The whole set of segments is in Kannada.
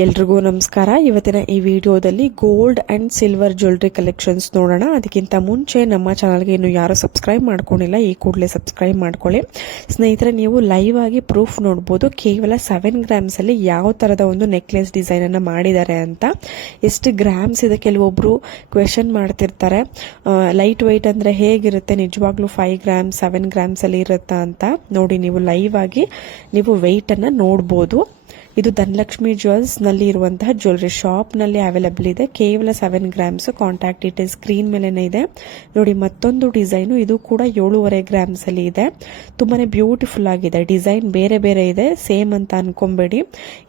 ಎಲ್ರಿಗೂ ನಮಸ್ಕಾರ. ಇವತ್ತಿನ ಈ ವಿಡಿಯೋದಲ್ಲಿ gold and silver jewellery collections ನೋಡೋಣ. ಅದಕ್ಕಿಂತ ಮುಂಚೆ ನಮ್ಮ ಚಾನಲ್ಗೆ ಇನ್ನು ಯಾರು ಸಬ್ಸ್ಕ್ರೈಬ್ ಮಾಡ್ಕೊಂಡಿಲ್ಲ, ಈ ಕೂಡಲೇ ಸಬ್ಸ್ಕ್ರೈಬ್ ಮಾಡ್ಕೊಳ್ಳಿ. ಸ್ನೇಹಿತರೆ, ನೀವು ಲೈವ್ ಆಗಿ ಪ್ರೂಫ್ ನೋಡ್ಬೋದು. ಕೇವಲ 7 ಗ್ರಾಮ್ಸ್ ಅಲ್ಲಿ ಯಾವ ತರದ ಒಂದು ನೆಕ್ಲೆಸ್ ಡಿಸೈನ್ ಅನ್ನ ಮಾಡಿದ್ದಾರೆ ಅಂತ. ಎಷ್ಟು ಗ್ರಾಮ್ಸ್ ಇದೆ ಕೆಲವೊಬ್ರು ಕ್ವೆಶನ್ ಮಾಡ್ತಿರ್ತಾರೆ. ಲೈಟ್ ವೆಯ್ಟ್ ಅಂದ್ರೆ ಹೇಗಿರುತ್ತೆ, ನಿಜವಾಗ್ಲೂ 5 ಗ್ರಾಮ್ಸ್ 7 ಗ್ರಾಮ್ಸ್ ಅಲ್ಲಿ ಇರುತ್ತಾ ಅಂತ. ನೋಡಿ, ನೀವು ಲೈವ್ ಆಗಿ ನೀವು ವೆಯ್ಟ್ ಅನ್ನ ನೋಡ್ಬೋದು. ಇದು ಧನಲಕ್ಷ್ಮಿ ಜ್ಯುವೆಲ್ಸ್ ನಲ್ಲಿ ಇರುವಂತಹ ಜ್ಯುವೆಲರಿ ಶಾಪ್ ನಲ್ಲಿ ಅವೈಲಬಲ್ ಇದೆ. ಕೇವಲ 7 ಗ್ರಾಮ್ಸ್. ಕಾಂಟ್ಯಾಕ್ಟ್ ಡೀಟೇಲ್ಸ್ ಸ್ಕ್ರೀನ್ ಮೇಲೆನೇ ಇದೆ. ನೋಡಿ, ಮತ್ತೊಂದು ಡಿಸೈನ್, ಇದು ಕೂಡ 7.5 ಗ್ರಾಮ್ಸ್ ಅಲ್ಲಿ ಇದೆ. ತುಂಬಾನೇ ಬ್ಯೂಟಿಫುಲ್ ಆಗಿದೆ. ಡಿಸೈನ್ ಬೇರೆ ಬೇರೆ ಇದೆ, ಸೇಮ್ ಅಂತ ಅನ್ಕೊಂಬೇಡಿ.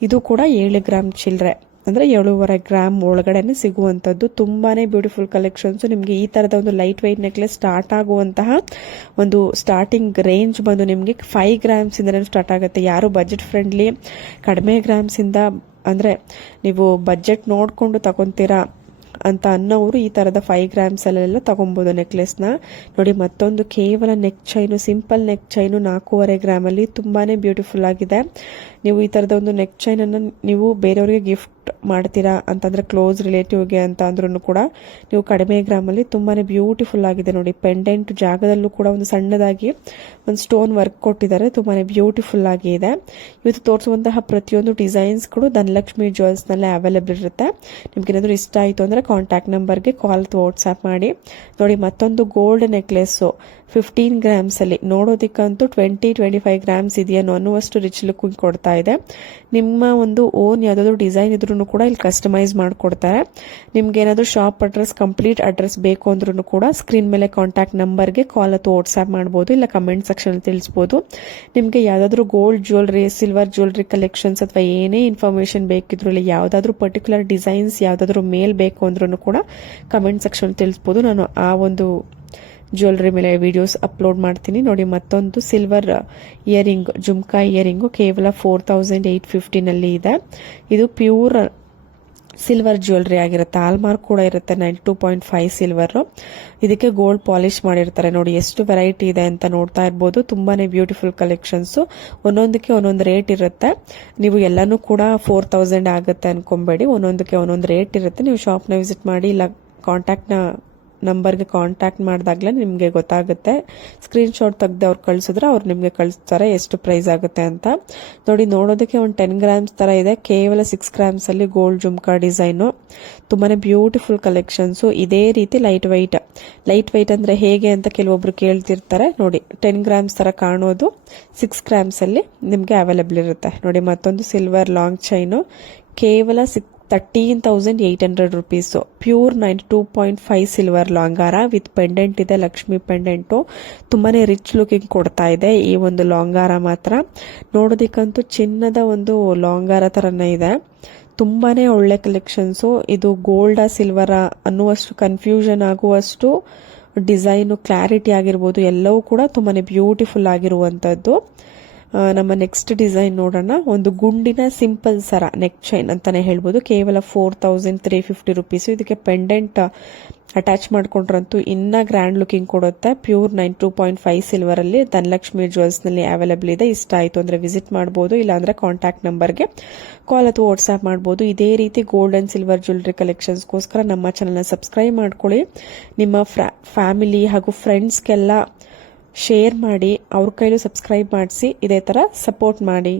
ಇದು ಕೂಡ 7 ಗ್ರಾಮ್ ಚಿಲ್ಲರೆ ಅಂದ್ರೆ 7.5 ಗ್ರಾಮ್ ಒಳಗಡೆನೆ ಸಿಗುವಂತದ್ದು. ತುಂಬಾನೇ ಬ್ಯೂಟಿಫುಲ್ ಕಲೆಕ್ಷನ್ಸ್. ನಿಮ್ಗೆ ಈ ತರದ ಒಂದು ಲೈಟ್ ವೈಟ್ ನೆಕ್ಲೆಸ್ ಸ್ಟಾರ್ಟ್ ಆಗುವಂತಹ ಒಂದು ಸ್ಟಾರ್ಟಿಂಗ್ ರೇಂಜ್ ಬಂದು ನಿಮ್ಗೆ 5 ಗ್ರಾಮ್ಸ್ ಇಂದ ಸ್ಟಾರ್ಟ್ ಆಗುತ್ತೆ. ಯಾರು ಬಜೆಟ್ ಫ್ರೆಂಡ್ಲಿ ಕಡಿಮೆ ಗ್ರಾಮ್ಸ್ ಇಂದ ಅಂದ್ರೆ ನೀವು ಬಜೆಟ್ ನೋಡ್ಕೊಂಡು ತಗೊಂತೀರಾ ಅಂತ ಅನ್ನೋರು ಈ ತರದ 5 ಗ್ರಾಮ್ಸ್ ಅಲ್ಲೆಲ್ಲ ತಗೊಬಹುದು ನೆಕ್ಲೆಸ್ ನ. ನೋಡಿ, ಮತ್ತೊಂದು ಕೇವಲ neck chain, simple neck chain 4.5 gram ಅಲ್ಲಿ ತುಂಬಾನೇ ಬ್ಯೂಟಿಫುಲ್ ಆಗಿದೆ. ನೀವು ಈ ತರದ ಒಂದು ನೆಕ್ ಚೈನ್ ಅನ್ನ ನೀವು ಬೇರೆಯವರಿಗೆ ಗಿಫ್ಟ್ ಮಾಡ್ತೀರಾ ಅಂತಂದ್ರೆ ಕ್ಲೋಸ್ ರಿಲೇಟಿವ್ಗೆ ಅಂತ ಅಂದ್ರೂ ಕೂಡ ನೀವು ಕಡಿಮೆ ಗ್ರಾಮ್ ಅಲ್ಲಿ ತುಂಬಾನೇ ಬ್ಯೂಟಿಫುಲ್ ಆಗಿದೆ. ನೋಡಿ, ಪೆಂಡೆಂಟ್ ಜಾಗದಲ್ಲೂ ಕೂಡ ಒಂದು ಸಣ್ಣದಾಗಿ ಒಂದು ಸ್ಟೋನ್ ವರ್ಕ್ ಕೊಟ್ಟಿದ್ದಾರೆ. ತುಂಬಾನೇ ಬ್ಯೂಟಿಫುಲ್ ಆಗಿ ಇದೆ. ಇವತ್ತು ತೋರಿಸುವಂತಹ ಪ್ರತಿಯೊಂದು ಡಿಸೈನ್ಸ್ ಕೂಡ ಧನಲಕ್ಷ್ಮಿ ಜ್ಯುವೆಲ್ಸ್ ನಲ್ಲಿ ಅವೈಲಬಲ್ ಇರುತ್ತೆ. ನಿಮ್ಗೆ ಏನಾದ್ರು ಇಷ್ಟ ಆಯ್ತು ಅಂದ್ರೆ ಕಾಂಟ್ಯಾಕ್ಟ್ ನಂಬರ್ಗೆ ಕಾಲ್ ಅಥವಾ ವಾಟ್ಸ್ಆಪ್ ಮಾಡಿ. ನೋಡಿ, ಮತ್ತೊಂದು ಗೋಲ್ಡ್ ನೆಕ್ಲೆಸ್ 15 ಗ್ರಾಮ್ಸ್ ಅಲ್ಲಿ. ನೋಡೋದಿಕ್ಕಂತೂ 20-25 ಗ್ರಾಮ್ಸ್ ಇದೆಯೇನೋ ಅನ್ನುವಷ್ಟು ರಿಚ್ ಲುಕ್ ಕೊಡ್ತಾ ಇದೆ. ನಿಮ್ಮ ಒಂದು ಓನ್ ಯಾವ್ದಾದ್ರು ಡಿಸೈನ್ ಇದ್ರೂ ಕೂಡ ಇಲ್ಲಿ ಕಸ್ಟಮೈಸ್ ಮಾಡ್ಕೊಡ್ತಾರೆ. ನಿಮ್ಗೆ ಏನಾದ್ರು ಶಾಪ್ ಅಡ್ರೆಸ್, ಕಂಪ್ಲೀಟ್ ಅಡ್ರೆಸ್ ಬೇಕು ಅಂದ್ರೂ ಕೂಡ ಸ್ಕ್ರೀನ್ ಮೇಲೆ ಕಾಂಟ್ಯಾಕ್ಟ್ ನಂಬರ್ಗೆ ಕಾಲ್ ಅಥವಾ ವಾಟ್ಸ್ಆಪ್ ಮಾಡಬಹುದು, ಇಲ್ಲ ಕಮೆಂಟ್ ಸೆಕ್ಷನ್ ತಿಳಿಸಬಹುದು. ನಿಮ್ಗೆ ಯಾವ್ದಾದ್ರು gold jewellery, silver jewellery collections ಅಥವಾ ಏನೇ ಇನ್ಫಾರ್ಮೇಶನ್ ಬೇಕಿದ್ರು, ಇಲ್ಲ ಯಾವ್ದಾದ್ರು ಪರ್ಟಿಕ್ಯುಲರ್ ಡಿಸೈನ್ಸ್ ಯಾವ್ದಾದ್ರು ಮೇಲ್ ಬೇಕು ಅಂದ್ರೂ ಕೂಡ ಕಮೆಂಟ್ ಸೆಕ್ಷನ್ ತಿಳಿಸಬಹುದು. ನಾನು ಆ ಒಂದು ಜ್ಯುವೆಲರಿ ಮೇಲೆ ವಿಡಿಯೋಸ್ ಅಪ್ಲೋಡ್ ಮಾಡ್ತೀನಿ. ನೋಡಿ, ಮತ್ತೊಂದು ಸಿಲ್ವರ್ ಇಯರಿಂಗ್, ಜುಮ್ಕಾ ಇಯರಿಂಗು ಕೇವಲ 4850 ನಲ್ಲಿ ಇದೆ. ಇದು ಪ್ಯೂರ್ ಸಿಲ್ವರ್ ಜ್ಯುವೆಲರಿ ಆಗಿರುತ್ತೆ. ಹಾಲ್ಮಾರ್ಕ್ ಕೂಡ ಇರುತ್ತೆ 92.5 ಸಿಲ್ವರ್. ಇದಕ್ಕೆ ಗೋಲ್ಡ್ ಪಾಲಿಶ್ ಮಾಡಿರ್ತಾರೆ. ನೋಡಿ, ಎಷ್ಟು ವೆರೈಟಿ ಇದೆ ಅಂತ ನೋಡ್ತಾ ಇರ್ಬೋದು. ತುಂಬಾನೇ ಬ್ಯೂಟಿಫುಲ್ ಕಲೆಕ್ಷನ್ಸ್. ಒಂದೊಂದಕ್ಕೆ ಒಂದೊಂದು ರೇಟ್ ಇರುತ್ತೆ. ನೀವು ಎಲ್ಲಾನು ಕೂಡ 4000 ಆಗುತ್ತೆ ಅನ್ಕೊಂಬೇಡಿ. ಒಂದೊಂದಕ್ಕೆ ಒಂದೊಂದು ರೇಟ್ ಇರುತ್ತೆ. ನೀವು ಶಾಪ್ನ ವಿಸಿಟ್ ಮಾಡಿ, ಇಲ್ಲ ಕಾಂಟ್ಯಾಕ್ಟ್ನ ನಂಬರ್ಗೆ ಕಾಂಟ್ಯಾಕ್ಟ್ ಮಾಡಿದಾಗಲೇ ನಿಮಗೆ ಗೊತ್ತಾಗುತ್ತೆ. ಸ್ಕ್ರೀನ್ ಶಾಟ್ ತೆಗೆದು ಅವ್ರು ಕಳಿಸಿದ್ರೆ ಅವ್ರು ನಿಮಗೆ ಕಳಿಸ್ತಾರೆ ಎಷ್ಟು ಪ್ರೈಸ್ ಆಗುತ್ತೆ ಅಂತ. ನೋಡಿ, ನೋಡೋದಕ್ಕೆ ಒಂದು 10 ಗ್ರಾಮ್ಸ್ ತರ ಇದೆ. ಕೇವಲ 6 ಗ್ರಾಮ್ಸ್ ಅಲ್ಲಿ ಗೋಲ್ಡ್ ಜುಮ್ಕಾ ಡಿಸೈನು. ತುಂಬಾನೇ ಬ್ಯೂಟಿಫುಲ್ ಕಲೆಕ್ಷನ್ಸ್. ಇದೇ ರೀತಿ ಲೈಟ್ ವೈಟ್ ಅಂದ್ರೆ ಹೇಗೆ ಅಂತ ಕೆಲವೊಬ್ರು ಕೇಳ್ತಿರ್ತಾರೆ. ನೋಡಿ, 10 ಗ್ರಾಮ್ಸ್ ತರ ಕಾಣೋದು 6 ಗ್ರಾಮ್ಸ್ ಅಲ್ಲಿ ನಿಮ್ಗೆ ಅವೈಲಬಲ್ ಇರುತ್ತೆ. ನೋಡಿ, ಮತ್ತೊಂದು ಸಿಲ್ವರ್ ಲಾಂಗ್ ಚೈನು ಕೇವಲ 13,800 ರುಪೀಸ್. ಪ್ಯೂರ್ 92.5 ಸಿಲ್ವರ್ ಲಾಂಗಾರ ವಿತ್ ಪೆಂಡೆಂಟ್ ಇದೆ, ಲಕ್ಷ್ಮಿ ಪೆಂಡೆಂಟು. ತುಂಬಾನೇ ರಿಚ್ ಲುಕಿಂಗ್ ಕೊಡ್ತಾ ಇದೆ ಈ ಒಂದು ಲಾಂಗಾರ ಮಾತ್ರ. ನೋಡೋದಿಕ್ಕಂತೂ ಚಿನ್ನದ ಒಂದು ಲಾಂಗಾರ ತರನೇ ಇದೆ. ತುಂಬಾನೇ ಒಳ್ಳೆ ಕಲೆಕ್ಷನ್ಸ್. ಇದು ಗೋಲ್ಡಾ ಸಿಲ್ವರ ಅನ್ನುವಷ್ಟು ಕನ್ಫ್ಯೂಷನ್ ಆಗುವಷ್ಟು ಡಿಸೈನು, ಕ್ಲಾರಿಟಿ ಆಗಿರ್ಬೋದು, ಎಲ್ಲವೂ ಕೂಡ ತುಂಬಾನೇ ಬ್ಯೂಟಿಫುಲ್ ಆಗಿರುವಂತದ್ದು. ನಮ್ಮ ನೆಕ್ಸ್ಟ್ ಡಿಸೈನ್ ನೋಡೋಣ. ಒಂದು ಗುಂಡಿನ ಸಿಂಪಲ್ ಸರ, ನೆಕ್ ಚೈನ್ ಅಂತಾನೆ ಹೇಳ್ಬೋದು. ಕೇವಲ 4350 ರುಪೀಸ್. ಇದಕ್ಕೆ ಪೆಂಡೆಂಟ್ ಅಟ್ಯಾಚ್ ಮಾಡ್ಕೊಂಡ್ರಂತೂ ಇನ್ನ ಗ್ರ್ಯಾಂಡ್ ಲುಕಿಂಗ್ ಕೊಡುತ್ತೆ. ಪ್ಯೂರ್ 92.5 ಸಿಲ್ವರ್ ಅಲ್ಲಿ ಧನಲಕ್ಷ್ಮಿ ಜ್ಯುವೆಲ್ಸ್ ನಲ್ಲಿ ಅವೈಲಬಲ್ ಇದೆ. ಇಷ್ಟ ಆಯ್ತು ಅಂದ್ರೆ ವಿಸಿಟ್ ಮಾಡಬಹುದು, ಇಲ್ಲಾಂದ್ರೆ ಕಾಂಟ್ಯಾಕ್ಟ್ ನಂಬರ್ಗೆ ಕಾಲ್ ಅಥವಾ ವಾಟ್ಸ್ಆಪ್ ಮಾಡಬಹುದು. ಇದೇ ರೀತಿ ಗೋಲ್ಡ್ ಅಂಡ್ ಸಿಲ್ವರ್ ಜ್ಯುವೆಲರಿ ಕಲೆಕ್ಷನ್ಸ್ಗೋಸ್ಕರ ನಮ್ಮ ಚಾನಲ್ನ ಸಬ್ಸ್ಕ್ರೈಬ್ ಮಾಡ್ಕೊಳ್ಳಿ. ನಿಮ್ಮ ಫ್ಯಾಮಿಲಿ ಹಾಗೂ ಫ್ರೆಂಡ್ಸ್ಗೆಲ್ಲ ಶೇರ್ ಮಾಡಿ, ಅವ್ರ ಕೈಲೂ ಸಬ್ಸ್ಕ್ರೈಬ್ ಮಾಡಿಸಿ. ಇದೇ ತರ ಸಪೋರ್ಟ್ ಮಾಡಿ.